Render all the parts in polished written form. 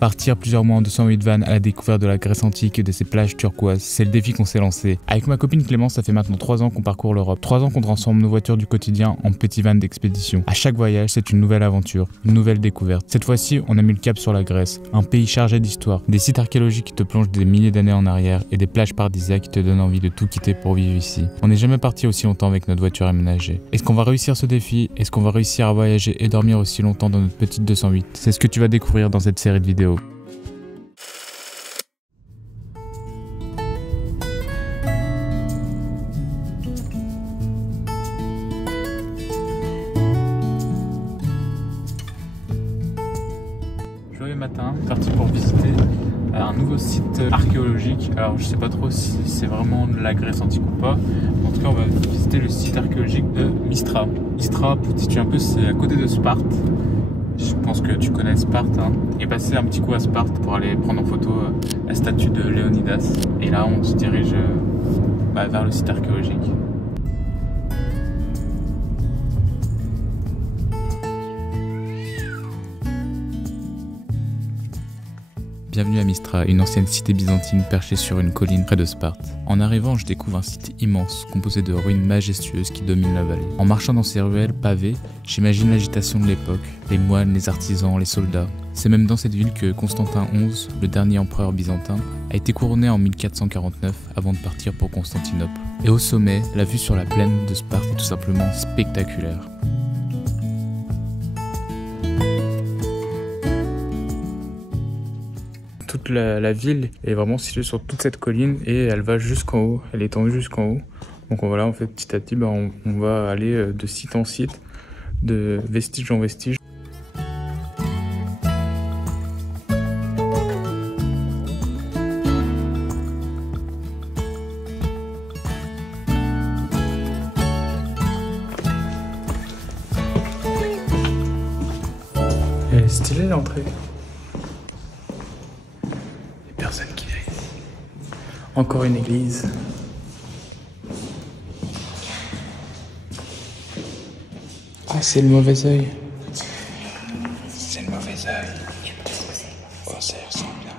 Partir plusieurs mois en 208 vannes à la découverte de la Grèce antique et de ses plages turquoises, c'est le défi qu'on s'est lancé. Avec ma copine Clémence, ça fait maintenant 3 ans qu'on parcourt l'Europe. 3 ans qu'on transforme nos voitures du quotidien en petits vannes d'expédition. À chaque voyage, c'est une nouvelle aventure, une nouvelle découverte. Cette fois-ci, on a mis le cap sur la Grèce, un pays chargé d'histoire, des sites archéologiques qui te plongent des milliers d'années en arrière et des plages paradisiaques qui te donnent envie de tout quitter pour vivre ici. On n'est jamais parti aussi longtemps avec notre voiture aménagée. Est-ce qu'on va réussir ce défi? Est-ce qu'on va réussir à voyager et dormir aussi longtemps dans notre petite 208? C'est ce que tu vas découvrir dans cette série de vidéos. Joyeux matin, parti pour visiter un nouveau site archéologique. Alors je sais pas trop si c'est vraiment de la Grèce antique ou pas. En tout cas on va visiter le site archéologique de Mystra. Mystra, pour te situer un peu, c'est à côté de Sparte. Je pense que tu connais Sparte, hein. Et passer un petit coup à Sparte pour aller prendre en photo la statue de Léonidas. Et là on se dirige vers le site archéologique. Bienvenue à Mystra, une ancienne cité byzantine perchée sur une colline près de Sparte. En arrivant, je découvre un site immense, composé de ruines majestueuses qui dominent la vallée. En marchant dans ces ruelles pavées, j'imagine l'agitation de l'époque, les moines, les artisans, les soldats. C'est même dans cette ville que Constantin XI, le dernier empereur byzantin, a été couronné en 1449 avant de partir pour Constantinople. Et au sommet, la vue sur la plaine de Sparte est tout simplement spectaculaire. Toute la ville est vraiment située sur toute cette colline et elle va jusqu'en haut, elle est étendue jusqu'en haut. Donc voilà, en fait petit à petit, on va aller de site en site, de vestige en vestige. Elle est stylée l'entrée. Personne qui vient ici. Encore une église. Ah, c'est le mauvais œil. C'est le mauvais œil. Oh, ça y ressemble bien.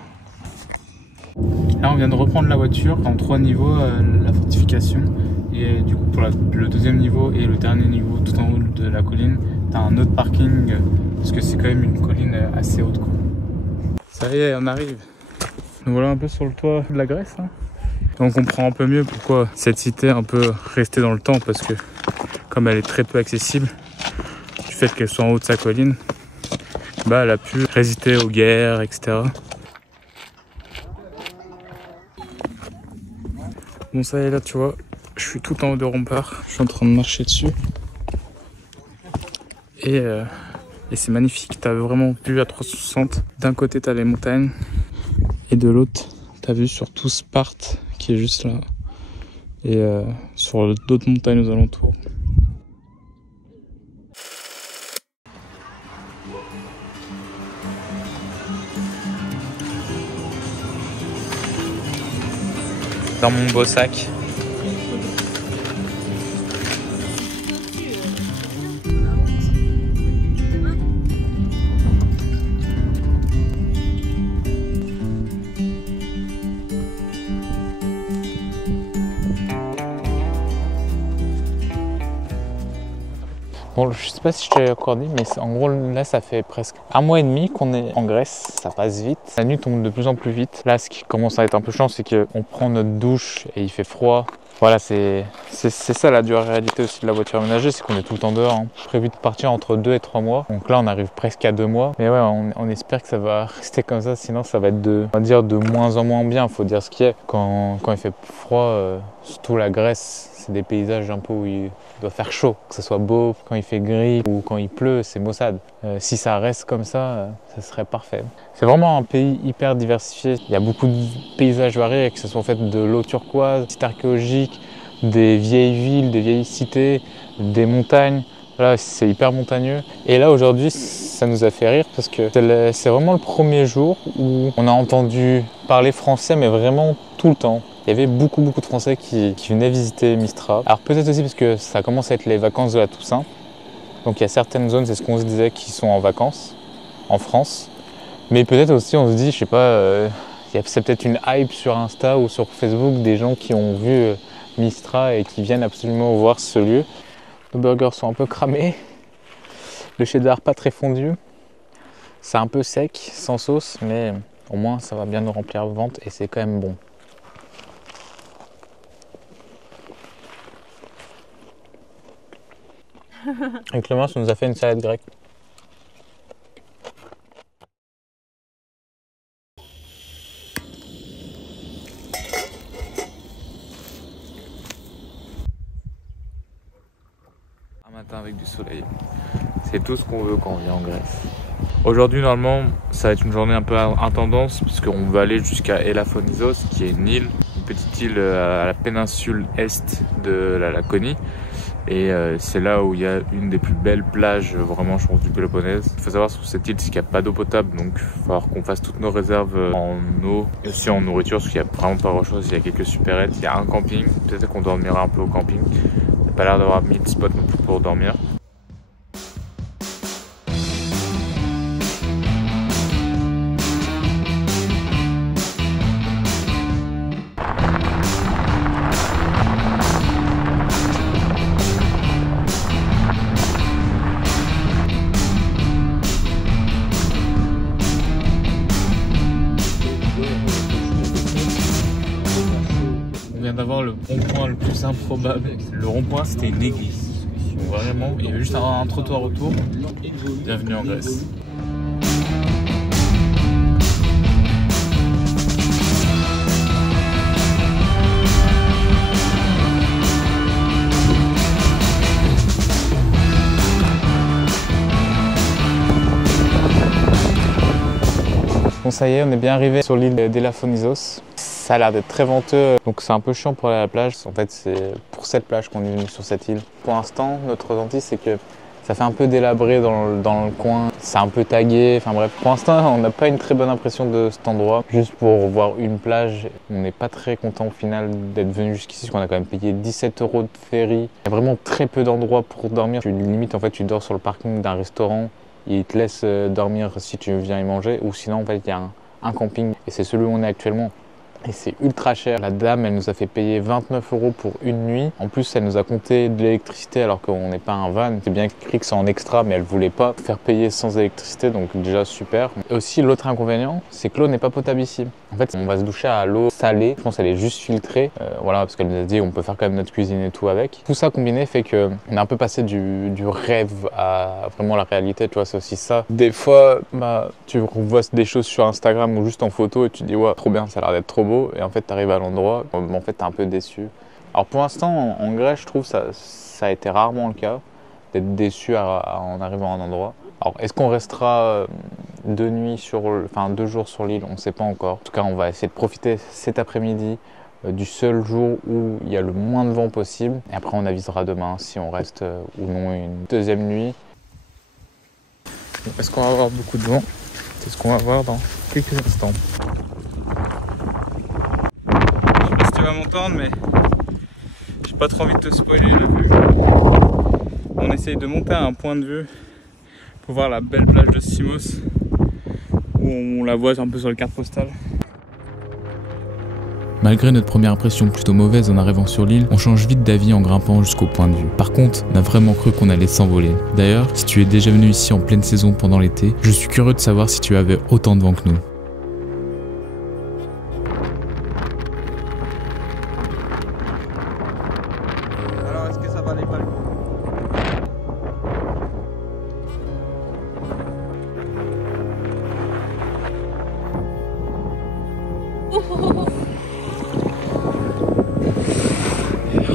Là, on vient de reprendre la voiture en 3 niveaux, la fortification. Et du coup, pour le deuxième niveau et le dernier niveau, tout en haut de la colline, t'as un autre parking, parce que c'est quand même une colline assez haute, quoi. Ça y est, on arrive. Nous voilà un peu sur le toit de la Grèce, hein. On comprend un peu mieux pourquoi cette cité est un peu restée dans le temps, parce que comme elle est très peu accessible, du fait qu'elle soit en haut de sa colline, elle a pu résister aux guerres, etc. Bon, ça y est, là tu vois, je suis tout en haut de Rempart, je suis en train de marcher dessus et c'est magnifique. T'as vraiment vue à 360. D'un côté t'as les montagnes et de l'autre, t'as vu sur tout Sparte qui est juste là. Et sur d'autres montagnes aux alentours. Dans mon beau sac. Bon, je sais pas si je t'ai encore dit, mais en gros là ça fait presque 1 mois et demi qu'on est en Grèce, ça passe vite. La nuit tombe de plus en plus vite. Là ce qui commence à être un peu chiant, c'est qu'on prend notre douche et il fait froid. Voilà, c'est ça la dure réalité aussi de la voiture aménagée, c'est qu'on est tout le temps dehors, hein. Prévu de partir entre 2 et 3 mois. Donc là on arrive presque à 2 mois. Mais ouais, on espère que ça va rester comme ça, sinon ça va être on va dire de moins en moins bien, faut dire ce qui est. Quand il fait froid, surtout la Grèce, c'est des paysages un peu où il doit faire chaud, que ce soit beau, quand il fait gris ou quand il pleut, c'est maussade. Si ça reste comme ça, ça serait parfait. C'est vraiment un pays hyper diversifié. Il y a beaucoup de paysages variés, que ce soit en fait de l'eau turquoise, sites archéologiques, des vieilles villes, des vieilles cités, des montagnes. Là, c'est hyper montagneux. Et là, aujourd'hui, ça nous a fait rire parce que c'est vraiment le premier jour où on a entendu parler français, mais vraiment tout le temps. Il y avait beaucoup de Français qui venaient visiter Mystra. Alors peut-être aussi parce que ça commence à être les vacances de la Toussaint. Donc il y a certaines zones, c'est ce qu'on se disait, qui sont en vacances en France. Mais peut-être aussi on se dit, je sais pas, c'est peut-être une hype sur Insta ou sur Facebook des gens qui ont vu Mistra et qui viennent absolument voir ce lieu. Nos burgers sont un peu cramés, le cheddar pas très fondu, c'est un peu sec, sans sauce, mais au moins ça va bien nous remplir le ventre et c'est quand même bon. Et Clémence nous a fait une salade grecque. Un matin avec du soleil. C'est tout ce qu'on veut quand on vient en Grèce. Aujourd'hui, normalement, ça va être une journée un peu intendance puisqu'on va aller jusqu'à Elafonisos, qui est une île, une petite île à la péninsule est de la Laconie. Et c'est là où il y a une des plus belles plages, vraiment, je pense, du Péloponnèse. Il faut savoir sur cette île, c'est qu'il n'y a pas d'eau potable, donc il va falloir qu'on fasse toutes nos réserves en eau et aussi en nourriture, parce qu'il n'y a vraiment pas grand chose. Il y a quelques supérettes, il y a un camping, peut-être qu'on dormira un peu au camping. Il n'y a pas l'air d'avoir 1000 spots non plus pour dormir. D'avoir le rond-point le plus improbable. Le rond-point, c'était une église. Vraiment, il y avait juste un trottoir autour. Bienvenue en Grèce. Bon, ça y est, on est bien arrivé sur l'île d'Elafonisos. Ça a l'air d'être très venteux, donc c'est un peu chiant pour aller à la plage. En fait, c'est pour cette plage qu'on est venu sur cette île. Pour l'instant, notre ressenti, c'est que ça fait un peu délabré dans le coin. C'est un peu tagué, enfin bref. Pour l'instant, on n'a pas une très bonne impression de cet endroit. Juste pour voir une plage, on n'est pas très content au final d'être venu jusqu'ici, parce qu'on a quand même payé 17 € de ferry. Il y a vraiment très peu d'endroits pour dormir. Limite, en fait, tu dors sur le parking d'un restaurant. Il te laisse dormir si tu viens y manger, ou sinon, en fait, il y a un camping. Et c'est celui où on est actuellement. Et c'est ultra cher. La dame, elle nous a fait payer 29 € pour une nuit. En plus, elle nous a compté de l'électricité alors qu'on n'est pas un van. C'est bien écrit que c'est en extra, mais elle voulait pas faire payer sans électricité, donc déjà super. Et aussi, l'autre inconvénient, c'est que l'eau n'est pas potable ici. En fait, on va se doucher à l'eau salée. Je pense qu'elle est juste filtrée. Voilà, parce qu'elle nous a dit on peut faire quand même notre cuisine et tout avec. Tout ça combiné fait qu'on est un peu passé du rêve à vraiment la réalité. Tu vois, c'est aussi ça. Des fois, tu vois des choses sur Instagram ou juste en photo et tu te dis ouais, trop bien, ça a l'air d'être trop beau. Et en fait, tu arrives à l'endroit, en fait, tu es un peu déçu. Alors pour l'instant, en Grèce, je trouve que ça a été rarement le cas, d'être déçu en arrivant à un endroit. Alors, est-ce qu'on restera 2 jours sur l'île? On ne sait pas encore. En tout cas, on va essayer de profiter cet après-midi du seul jour où il y a le moins de vent possible. Et après, on avisera demain si on reste ou non une deuxième nuit. Est-ce qu'on va avoir beaucoup de vent? C'est ce qu'on va voir dans quelques instants. Tu vas m'entendre, mais j'ai pas trop envie de te spoiler la vue. On essaye de monter à un point de vue pour voir la belle plage de Samos, où on la voit un peu sur le carte postale. Malgré notre première impression plutôt mauvaise en arrivant sur l'île, on change vite d'avis en grimpant jusqu'au point de vue. Par contre, on a vraiment cru qu'on allait s'envoler. D'ailleurs, si tu es déjà venu ici en pleine saison pendant l'été, je suis curieux de savoir si tu avais autant de vent que nous. Alors, est-ce que ça valait pas le coup?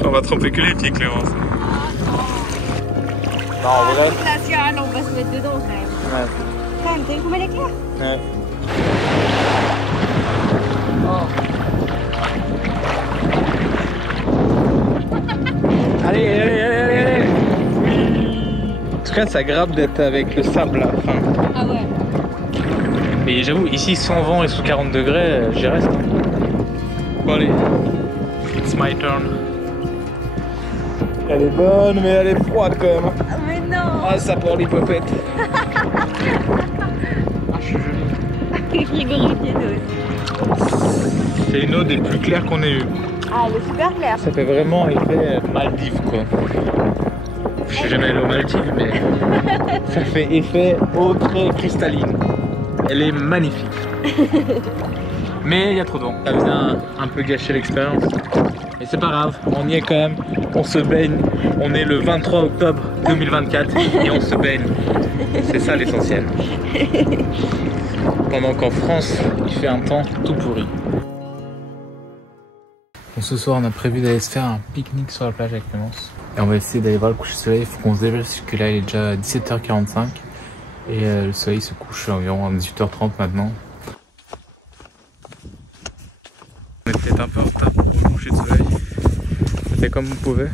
On va tremper que les pieds, Clémence. Non, en vrai. On va se mettre dedans quand même. Ouais. Quand même, t'as vu comme elle est claire? Ouais. Oh. Allez. Oui. En tout cas, ça grappe d'être avec le sable là. Enfin. Ah ouais. Mais j'avoue, ici, sans vent et sous 40 degrés, j'y reste. Bon, allez. It's my turn. Elle est bonne, mais elle est froide quand même. Mais non. Ah, ça pour l'hypopète. Ah, je suis joli. frigorifiée toi aussi. C'est une eau des plus claires qu'on ait eues. Ah, elle est super claire. Ça fait vraiment effet Maldives quoi. Je suis jamais allé aux Maldives mais ça fait effet eau très cristalline. Elle est magnifique. Mais il y a trop d'eau. Ça faisait un peu gâcher l'expérience. Mais c'est pas grave, on y est quand même. On se baigne. On est le 23 octobre 2024 et on se baigne. C'est ça l'essentiel. Pendant qu'en France, il fait un temps tout pourri. Bon, ce soir, on a prévu d'aller se faire un pique-nique sur la plage avec Clémence. Et on va essayer d'aller voir le coucher de soleil. Il faut qu'on se dépêche parce que là, il est déjà 17h45. Et le soleil se couche environ à 18h30 maintenant. On est peut-être un peu en retard pour le coucher de soleil. C'était comme vous pouvez.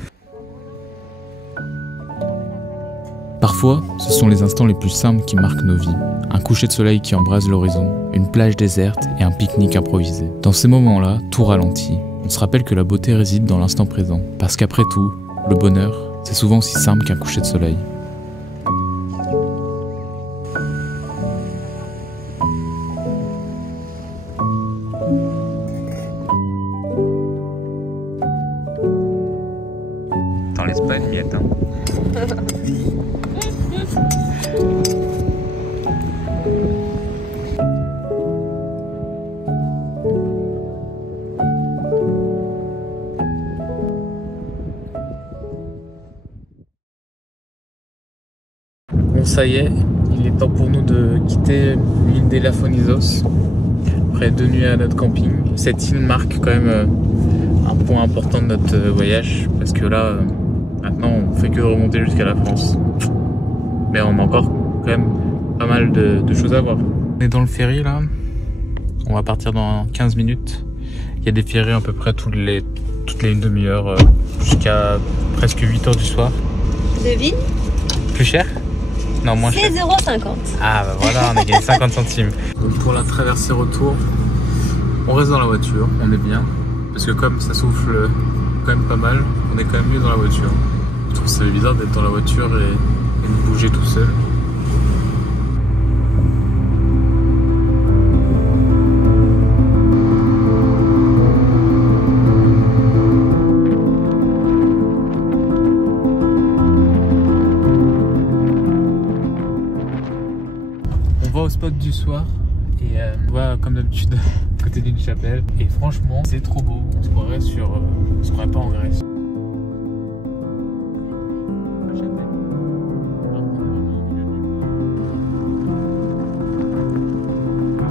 Parfois, ce sont les instants les plus simples qui marquent nos vies. Un coucher de soleil qui embrase l'horizon, une plage déserte et un pique-nique improvisé. Dans ces moments-là, tout ralentit. On se rappelle que la beauté réside dans l'instant présent. Parce qu'après tout, le bonheur, c'est souvent aussi simple qu'un coucher de soleil. T'en laisses pas une miette, hein. Bon, ça y est, il est temps pour nous de quitter l'île d'Elafonisos. Après 2 nuits à notre camping. Cette île marque quand même un point important de notre voyage parce que là, maintenant, on fait que remonter jusqu'à la France. Mais on a encore quand même pas mal de choses à voir. On est dans le ferry là. On va partir dans 15 minutes. Il y a des ferries à peu près toutes les 1 demi-heure jusqu'à presque 8h du soir. Devine. Plus cher? Non, moins cher. C'est 0,50. Ah bah voilà, on a gagné 50 centimes. Donc pour la traversée retour, on reste dans la voiture, on est bien. Parce que comme ça souffle quand même pas mal, on est quand même mieux dans la voiture. Je trouve que c'est bizarre d'être dans la voiture et de bouger tout seul. On va au spot du soir et on va comme d'habitude à côté d'une chapelle et franchement c'est trop beau, on se croirait pas en Grèce. La chapelle. Par contre, on est vraiment au milieu de nulle part.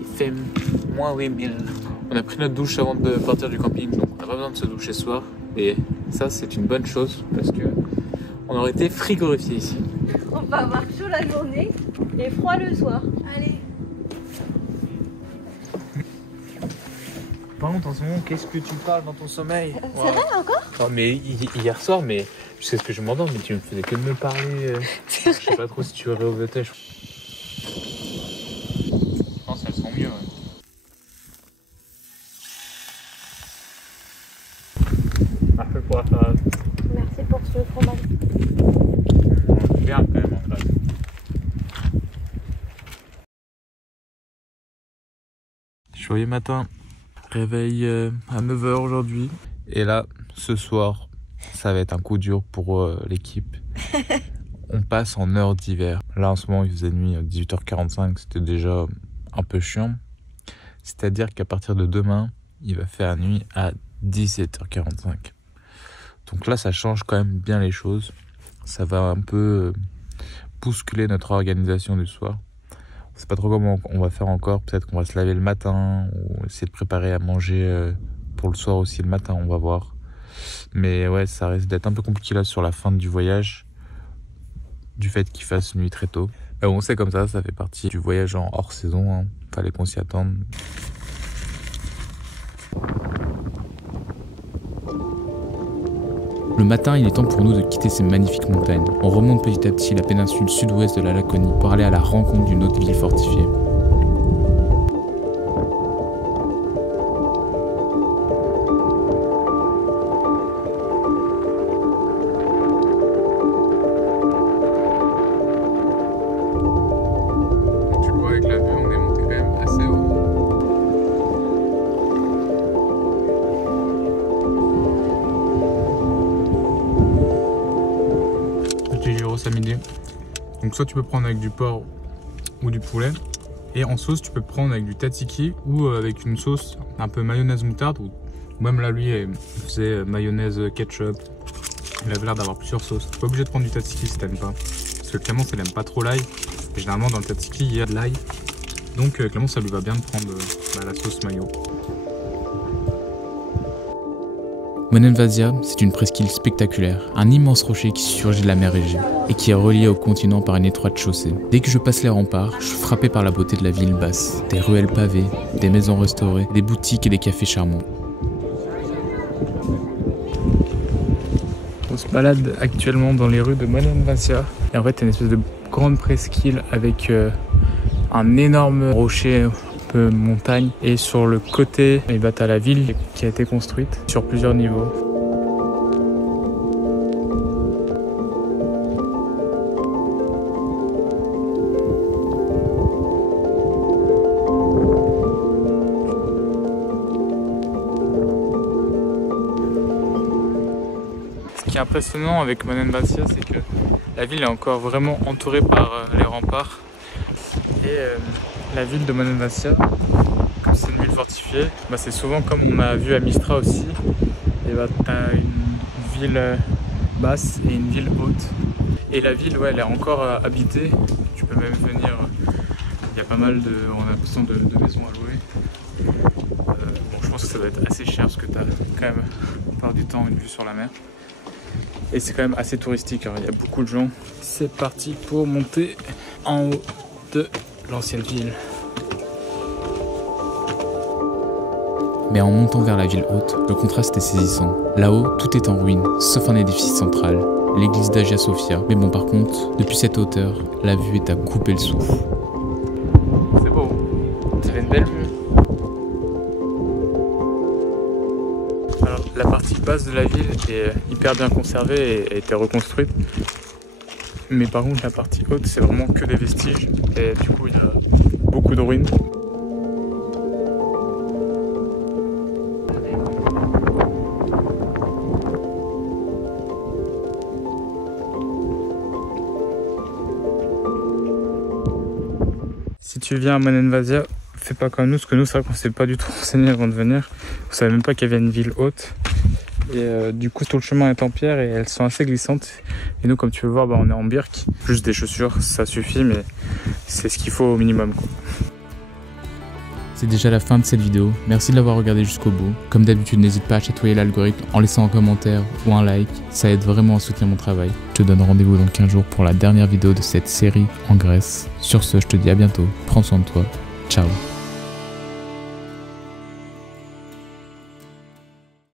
Il fait moins 8000. On a pris notre douche avant de partir du camping, donc on n'a pas besoin de se doucher ce soir. Et ça, c'est une bonne chose parce que on aurait été frigorifié ici. On va avoir chaud la journée et froid le soir. Allez. Par contre, en ce moment, qu'est-ce que tu parles dans ton sommeil? Ça va encore? Non, mais hier soir, mais je sais ce que je m'endors, mais tu me faisais que de me parler. Je sais pas trop si tu aurais au tête. Je pense qu'elles sont mieux. Ouais. Parfait pour la salade. Merci pour ce fromage. On bien quand même en face. Joyeux matin. Réveil à 9h aujourd'hui. Et là, ce soir, ça va être un coup dur pour l'équipe. On passe en heure d'hiver. Là, en ce moment, il faisait nuit à 18h45. C'était déjà un peu chiant. C'est-à-dire qu'à partir de demain, il va faire nuit à 17h45. Donc là, ça change quand même bien les choses. Ça va un peu bousculer notre organisation du soir. On ne sait pas trop comment on va faire encore. Peut-être qu'on va se laver le matin ou essayer de préparer à manger pour le soir aussi le matin. On va voir. Mais ouais, ça risque d'être un peu compliqué là sur la fin du voyage. Du fait qu'il fasse nuit très tôt. Mais bon, c'est comme ça fait partie du voyage en hors saison. Hein. Fallait qu'on s'y attende. Le matin, il est temps pour nous de quitter ces magnifiques montagnes. On remonte petit à petit la péninsule sud-ouest de la Laconie pour aller à la rencontre d'une autre ville fortifiée. à midi. Donc soit tu peux prendre avec du porc ou du poulet. Et en sauce, tu peux prendre avec du tzatziki ou avec une sauce un peu mayonnaise moutarde. Ou même là, lui, il faisait mayonnaise ketchup. Il avait l'air d'avoir plusieurs sauces. Tu n'es pas obligé de prendre du tzatziki si tu n'aimes pas. Parce que Clémence, elle n'aime pas trop l'ail. Et généralement, dans le tzatziki, il y a de l'ail. Donc Clémence, ça lui va bien de prendre la sauce mayo. Monen Vazia, c'est une presqu'île spectaculaire, un immense rocher qui surgit de la mer Égée et qui est relié au continent par une étroite chaussée. Dès que je passe les remparts, je suis frappé par la beauté de la ville basse, des ruelles pavées, des maisons restaurées, des boutiques et des cafés charmants. On se balade actuellement dans les rues de Monen Vazia et en fait, il y a une espèce de grande presqu'île avec un énorme rocher, peu montagne, et sur le côté t'as la ville qui a été construite sur plusieurs niveaux. Ce qui est impressionnant avec Monen Vazia, c'est que la ville est encore vraiment entourée par les remparts. Et la ville de Monen Vazia, comme c'est une ville fortifiée, c'est souvent comme on a vu à Mistra aussi. Et tu as une ville basse et une ville haute. Et la ville, elle est encore habitée. Tu peux même venir. Il y a pas mal de. On a l'impression de maisons à louer. Bon, je pense que ça doit être assez cher parce que tu as quand même, la plupart du temps, une vue sur la mer. Et c'est quand même assez touristique. Alors, il y a beaucoup de gens. C'est parti pour monter en haut de l'ancienne ville. Mais en montant vers la ville haute, le contraste est saisissant. Là-haut, tout est en ruine, sauf un édifice central, l'église d'Hagia Sophia. Mais bon, par contre, depuis cette hauteur, la vue est à couper le souffle. C'est beau, ça fait une belle vue. Alors, la partie basse de la ville est hyper bien conservée et a été reconstruite. Mais par contre, la partie haute, c'est vraiment que des vestiges. Et du coup, il y a beaucoup de ruines. Si tu viens à Monen Vazia, fais pas comme nous, parce que nous, c'est vrai qu'on s'est pas du tout renseigné avant de venir. On savait même pas qu'il y avait une ville haute. Et du coup, tout le chemin est en pierre et elles sont assez glissantes. Et nous, comme tu peux voir, on est en birk. Juste des chaussures, ça suffit, mais c'est ce qu'il faut au minimum, quoi. C'est déjà la fin de cette vidéo, merci de l'avoir regardé jusqu'au bout. Comme d'habitude, n'hésite pas à chatouiller l'algorithme en laissant un commentaire ou un like, ça aide vraiment à soutenir mon travail. Je te donne rendez-vous dans 15 jours pour la dernière vidéo de cette série en Grèce. Sur ce, je te dis à bientôt, prends soin de toi, ciao.